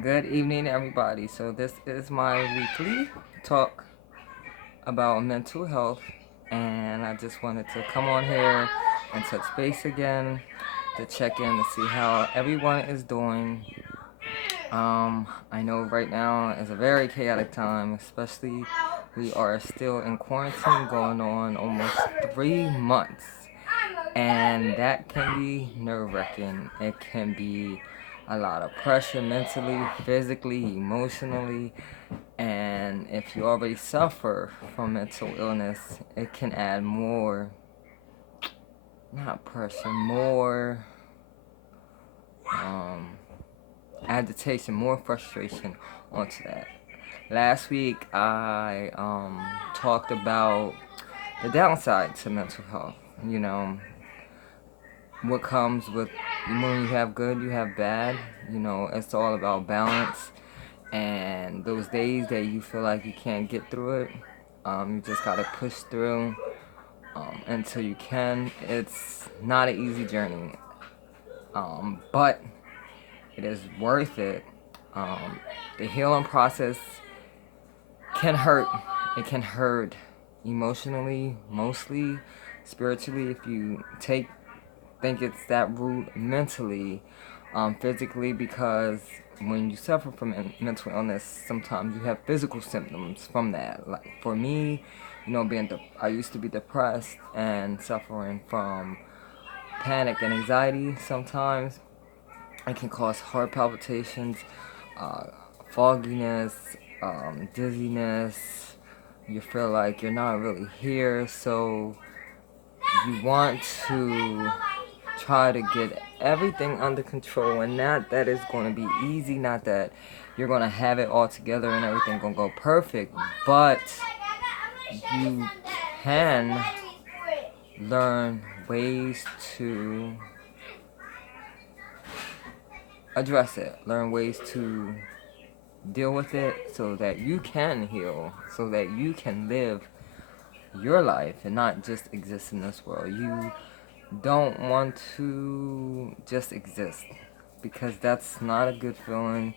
Good evening, everybody. So, this is my weekly talk about mental health, and I just wanted to come on here and touch base again to check in to see how everyone is doing. I know right now is a very chaotic time, especially we are still in quarantine going on almost 3 months, and that can be nerve wracking. It can be a lot of pressure mentally, physically, emotionally, and if you already suffer from mental illness, it can add more, not pressure, more um, agitation, more frustration onto that. Last week, I talked about the downside to mental health. You know, what comes with when you have good, you have bad. It's all about balance. And those days that you feel like you can't get through it, you just gotta push through until you can. It's not an easy journey, but it is worth it. The healing process can hurt. It can hurt emotionally, mostly spiritually. If you think it's that root mentally, physically, because when you suffer from mental illness, sometimes you have physical symptoms from that. Like for me, I used to be depressed and suffering from panic and anxiety. Sometimes it can cause heart palpitations, uh, fogginess, dizziness. You feel like you're not really here, so you want to try to get everything under control, and not that it's going to be easy, not that you're going to have it all together and everything going to go perfect, but you can learn ways to address it, learn ways to deal with it so that you can heal, so that you can live your life and not just exist in this world. You don't want to just exist, because that's not a good feeling.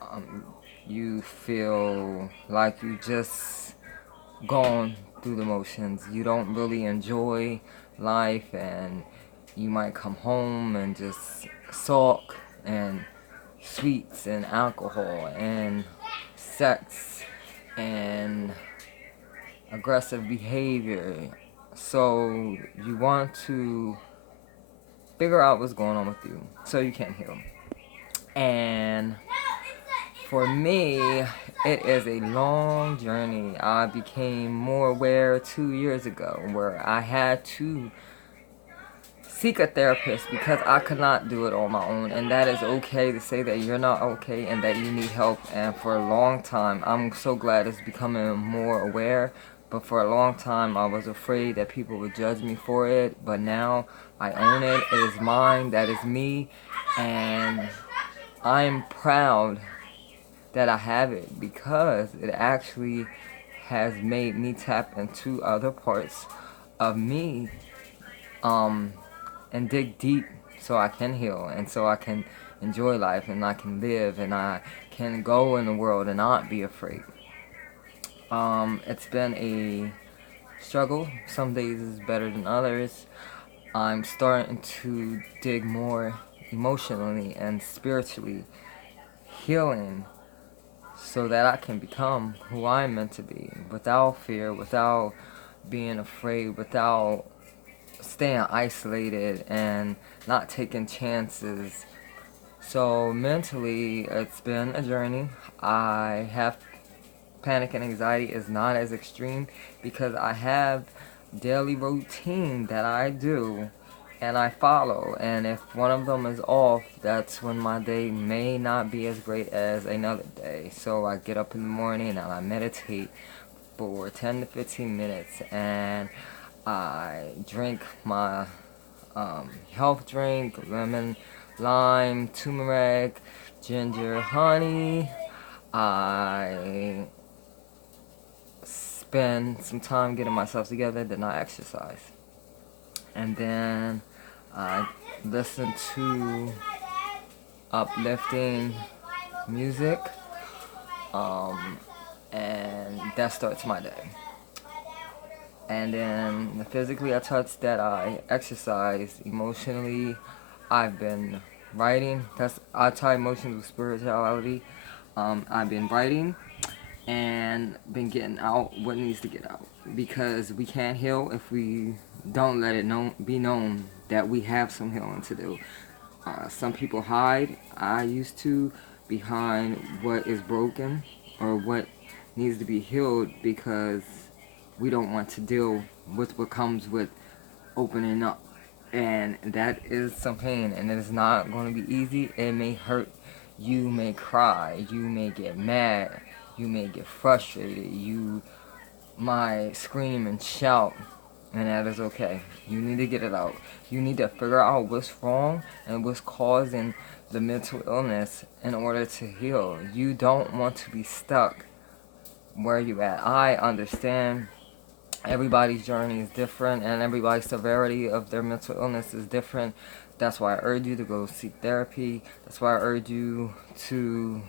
Um, you feel like you just gone through the motions. You don't really enjoy life, and you might come home and just sulk and sweets and alcohol and sex and aggressive behavior. So you want to figure out what's going on with you so you can heal. And for me, it is a long journey. I became more aware 2 years ago where I had to seek a therapist because I could not do it on my own. And that is okay to say that you're not okay and that you need help. And for a long time, I'm so glad it's becoming more aware. But for a long time, I was afraid that people would judge me for it. But now I own it. It is mine. That is me. And I'm proud that I have it, because it actually has made me tap into other parts of me, um, and dig deep so I can heal and so I can enjoy life and I can live and I can go in the world and not be afraid. It's been a struggle. Some days is better than others. I'm starting to dig more emotionally and spiritually, healing so that I can become who I'm meant to be without fear, without being afraid, without staying isolated and not taking chances. So mentally, it's been a journey. I have panic and anxiety is not as extreme because I have daily routine that I do and I follow. And if one of them is off, that's when my day may not be as great as another day. So I get up in the morning and I meditate for 10 to 15 minutes, and I drink my health drink, lemon, lime, turmeric, ginger, honey. I spend some time getting myself together, then I exercise. And then I listen to uplifting music, um, and that starts my day. And then physically, I touch that. I exercise. Emotionally, I've been writing. That's I tie emotions with spirituality. I've been writing and been getting out what needs to get out, because we can't heal if we don't let it be known that we have some healing to do. Some people hide. I used to behind what is broken or what needs to be healed, because we don't want to deal with what comes with opening up. And that is some pain, and it is not going to be easy. It may hurt. You may cry. You may get mad. You may get frustrated. You might scream and shout, and that is okay. You need to get it out. You need to figure out what's wrong and what's causing the mental illness in order to heal. You don't want to be stuck where you at. I understand everybody's journey is different, and everybody's severity of their mental illness is different. That's why I urge you to go seek therapy. That's why I urge you to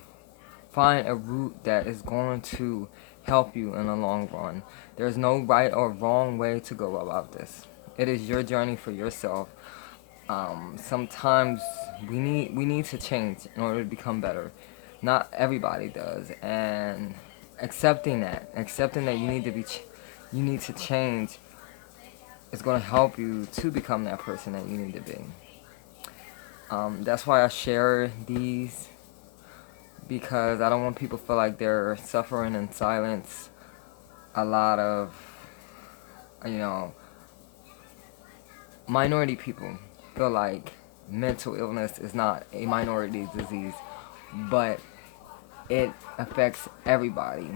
find a route that is going to help you in the long run. There's no right or wrong way to go about this. It is your journey for yourself. Sometimes we need to change in order to become better. Not everybody does, and accepting that you need to change is going to help you to become that person that you need to be. That's why I share these, because I don't want people to feel like they're suffering in silence. A lot of, you know, minority people feel like mental illness is not a minority disease, but it affects everybody.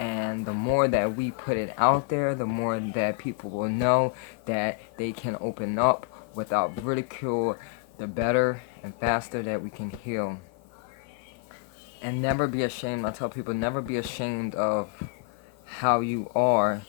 And the more that we put it out there, the more that people will know that they can open up without ridicule, the better and faster that we can heal. And never be ashamed. I tell people, never be ashamed of how you are.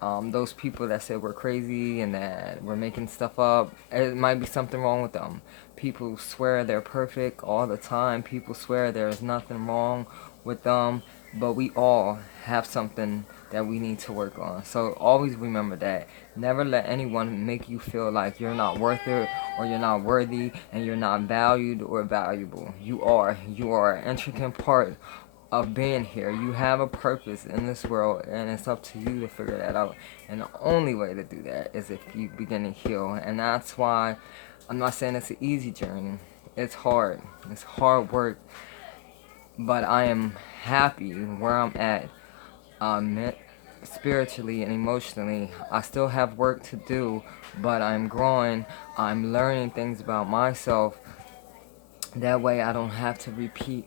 Those people that say we're crazy and that we're making stuff up, it might be something wrong with them. People swear they're perfect all the time. People swear there's nothing wrong with them, but we all have something that we need to work on. So always remember that. Never let anyone make you feel like you're not worth it, or you're not worthy, and you're not valued or valuable. You are. You are an intricate part of being here. You have a purpose in this world, and it's up to you to figure that out. And the only way to do that is if you begin to heal. And that's why I'm not saying it's an easy journey. It's hard. It's hard work. But I am happy where I'm at, um, spiritually and emotionally. I still have work to do, but I'm growing. I'm learning things about myself. That way I don't have to repeat.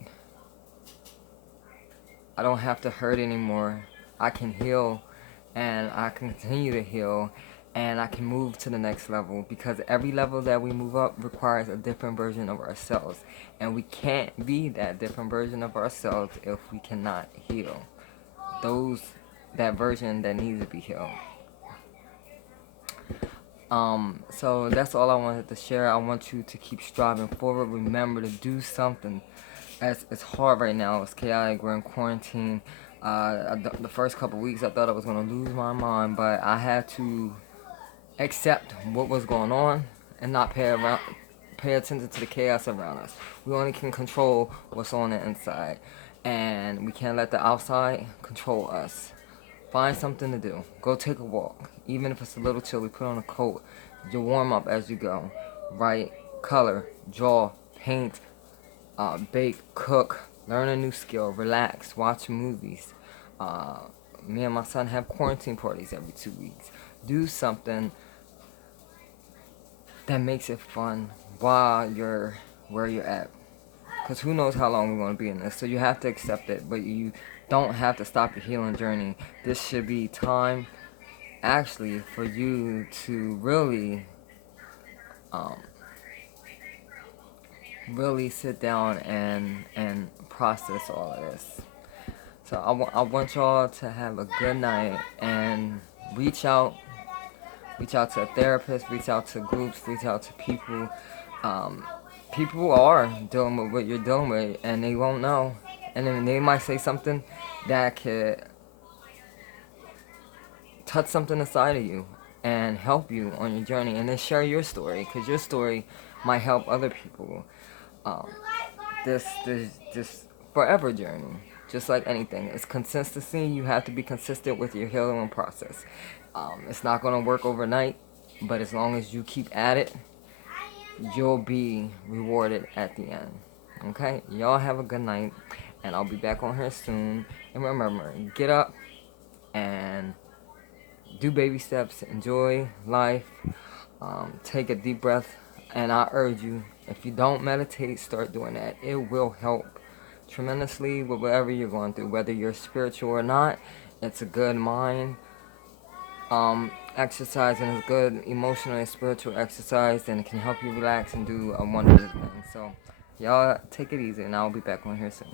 I don't have to hurt anymore. I can heal, and I can continue to heal, and I can move to the next level, because every level that we move up requires a different version of ourselves, and we can't be that different version of ourselves if we cannot heal that version that needs to be healed. So that's all I wanted to share. I want you to keep striving forward. Remember to do something. As it's hard right now. It's chaotic. We're in quarantine. The first couple weeks, I thought I was gonna lose my mind, but I had to accept what was going on and not pay attention to the chaos around us. We only can control what's on the inside, and we can't let the outside control us. Find something to do. Go take a walk. Even if it's a little chilly, put on a coat. You warm up as you go. Write, color, draw, paint, bake, cook, learn a new skill, relax, watch movies. Uh, Me and my son have quarantine parties every 2 weeks. Do something that makes it fun while you're where you're at. Because who knows how long we're going to be in this. So you have to accept it, but you don't have to stop your healing journey. This should be time, actually, for you to um, really sit down and process all of this. So I want y'all to have a good night, and reach out. Reach out to a therapist, reach out to groups, reach out to people. Um, people are dealing with what you're dealing with, and they won't know. And then they might say something that could touch something inside of you and help you on your journey, and then share your story, because your story might help other people. Um, this forever journey, just like anything, it's consistency. You have to be consistent with your healing process. It's not going to work overnight, but as long as you keep at it, you'll be rewarded at the end. Okay, y'all have a good night, and I'll be back on here soon. And remember, get up and do baby steps, enjoy life, take a deep breath. And I urge you, if you don't meditate, start doing that. It will help tremendously with whatever you're going through, whether you're spiritual or not. It's a good mind exercise, and it's good emotional and spiritual exercise, and it can help you relax and do a wondrous thing. So y'all take it easy, and I'll be back on here soon.